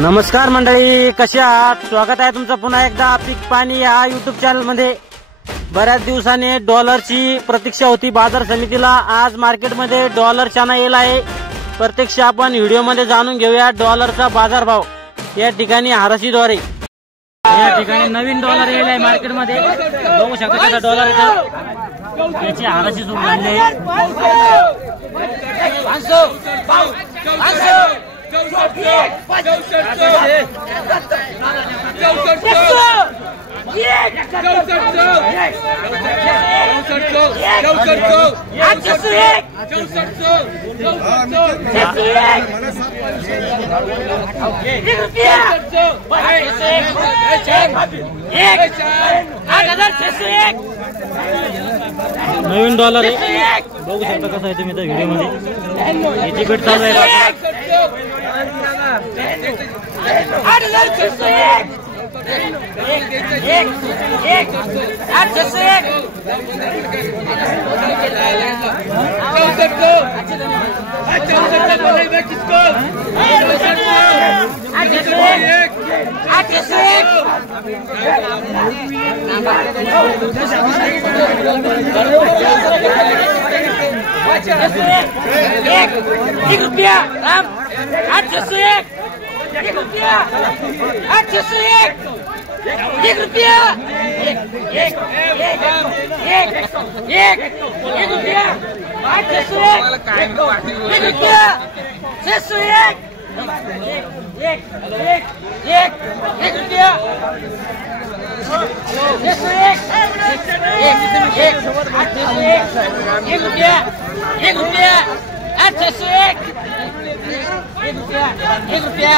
नमस्कार मंडळी, कसे आहात? स्वागत आहे तुमचं पुन्हा एकदा पीक पाणी या युट्यूब चॅनल मध्ये। बऱ्याच दिवसाने डॉलरची प्रतीक्षा होती बाजार समितीला। आज मार्केटमध्ये डॉलर चाना येईल आहे। प्रत्यक्ष आपण व्हिडिओ मध्ये जाणून घेऊया डॉलरचा बाजारभाव। या ठिकाणी हाराशीद्वारे या ठिकाणी नवीन डॉलर येईल आहे मार्केटमध्ये। बघू शकता कसा डॉलर येतो, याची हाराशी सुरू झाली आहे। नवीन डॉलर आहे, बघू शकता कसं आहे तुम्ही व्हिडिओ मध्ये। याची बेट चालू आहे। 1 रुपया राम 801 1 रुपया 801 1 रुपया 1 रुपया 801 1 रुपया 601 1 रुपया 1 रुपया 801 1 रुपया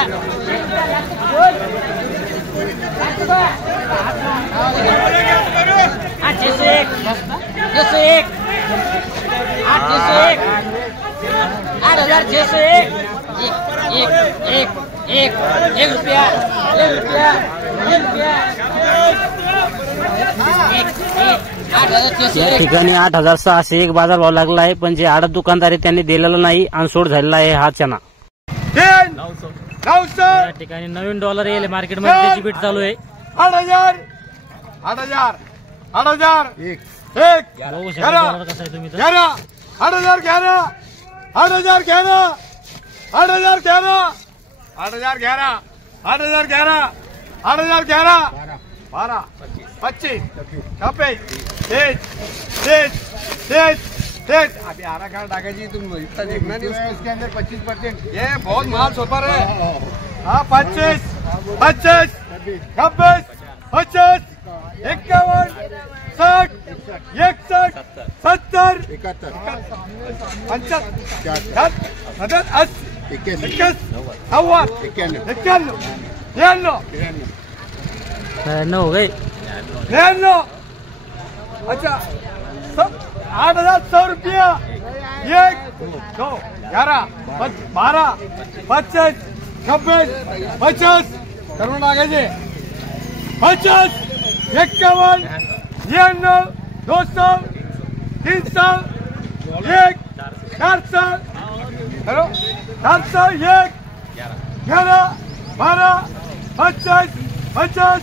या ठिकाणी 8601 बाजारभाव लागला आहे, पण जे आडत दुकानदार आहे त्यांनी दिलेला नाही, अनसोड झालेला आहे हा चना। या ठिकाणी नवीन डॉलर येईल मार्केटमध्ये, त्याची बीट चालू आहे। 8000 बघू शकता डॉलर कसा आहे तुम्ही 12 25 26 अभी आरा कार्ड डाकेगी तुम इतना देखना नहीं, उसके अंदर 25%। ये बहुत माल सुपर है। हाँ 25 26 26 50 51 60 61 70 71 75 80 81 91 हो गए 99। अच्छा सब 8100 रुपया। 1 2 11 12 25 26 50 करून टाकायचे। 50 51 99 200 300 1 400 करो 401 11 12 25 50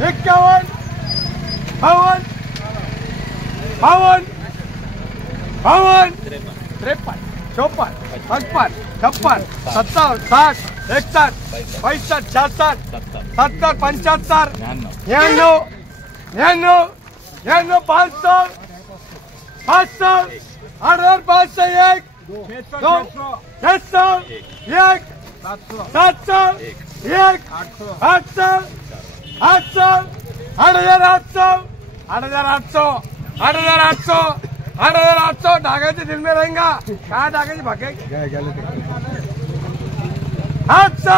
51 52 52 52 53 54 55 56 57 60 61 62 66 70 75 99 500 500 8501 2 600 1 700 1 800 800 8,800 ढाकाचे दिल में रहेगा। कहा ढाकाची भागे 800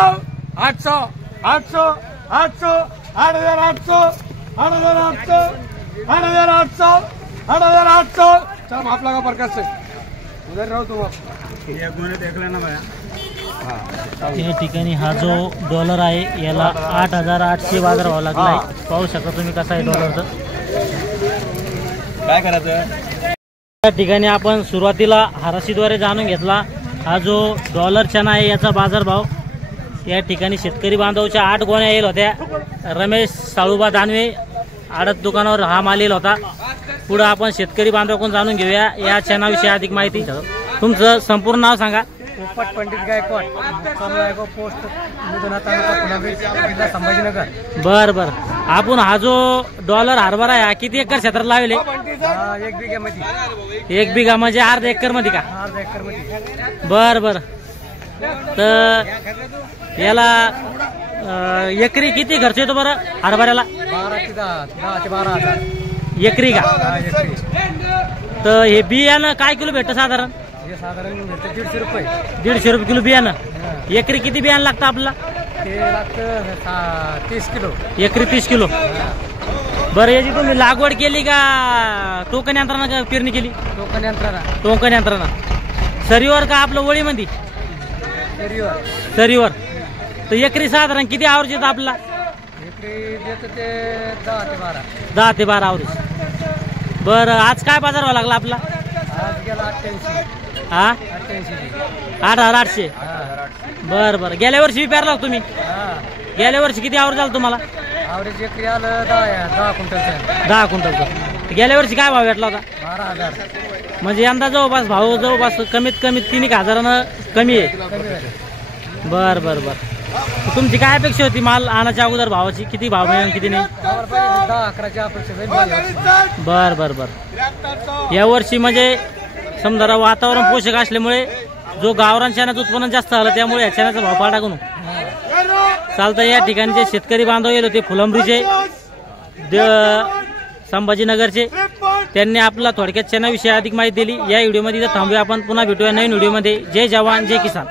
800 800 800 8,800 8,800 8,800 8,800 चल आप लगा प्रकाश से उधर रहो तुम। ये गुणे देखला ना भैया। या ठिकाणी हा जो डॉलर आहे याला 8800 बाजारभाव लागला आहे। पाहू शकता तुम्ही कसा आहे डॉलरचा। काय करायचं या ठिकाणी आपण सुरुवातीला हाराशीद्वारे जाणून घेतला हा जो डॉलर चना आहे याचा बाजारभाव। या ठिकाणी शेतकरी बांधवच्या 8 गोण्या येईल होत्या. रमेश साळुबा दानवे आडत दुकानावर हा माल येईल होता. पुढे आपण शेतकरी बांधवाकडून जाणून घेऊया या चॅनलविषयी अधिक माहिती. तुमचं संपूर्ण नाव सांगा. पोपट पंडित गायकवाड, पोस्ट जिल्हा संभाजीनगर. बर आपण हा जो डॉलर हरभरा आहे हा किती एकर क्षेत्रात लावले? 1 बिघ्यामध्ये. 1 बिघा म्हणजे अर्धा एकर मध्ये का? अर्धा एकर मध्ये. बर तर याला एकरी किती खर्च येतो बरं हरभऱ्याला? 10 ते 12 हजार एकरी का? तर हे बियाणं काय किलो भेटतं साधारण? हे साधारण भेटतं 150 रुपये. 150 रुपये किलो बियाणं. एकरी किती बियाणं लागतं आपल्याला? ते लागतं 30 किलो. एकरी 30 किलो. बरं याची तुम्ही लागवड केली का टोकन यंत्रानं पेरणी केली? टोकन यंत्रणा. टोकन यंत्रानं. सरीवर का आपलं वळीमध्ये? सरीवर. तर एकरी साधारण किती आवरेज येतं आपल्याला? एकरी देतं ते 10 ते 12. 10 ते 12 आवरेज. बरं आज काय बाजार व्हावा लागला आपला? आज गेला 88. हा 88. 8,800. बरं गेल्या वर्षी पेरला तुम्ही? गेल्या वर्षी किती आवरेज झालं तुम्हाला? आवरेज एकरी आलं 10 क्विंटलचं. 10 क्विंटलचं. गेल्या वर्षी काय भाव भेटला होता? 12,000. म्हणजे यंदा जवळपास भाव कमीत कमी 3 हजारानं कमी आहे. बर तुमची काय अपेक्षा होती माल आणायच्या अगोदर भावाची? किती भाव मिळेल किती नाही? 10-11च्या अपेक्षा. बर या वर्षी म्हणजे समजा वातावरण पोषक असल्यामुळे जो गावरान शेणाचं उत्पन्न जास्त झालं त्यामुळे या शेणाचा भाव पाडा करून चालतं. या ठिकाणी जे शेतकरी बांधव येईल होते फुलंब्रीचे संभाजीनगरचे त्यांनी आपला थोडक्यात शेणाविषयी अधिक माहिती दिली. या व्हिडिओमध्ये थांबूया आपण. पुन्हा भेटूया नवीन व्हिडिओमध्ये. जय जवान जय किसान.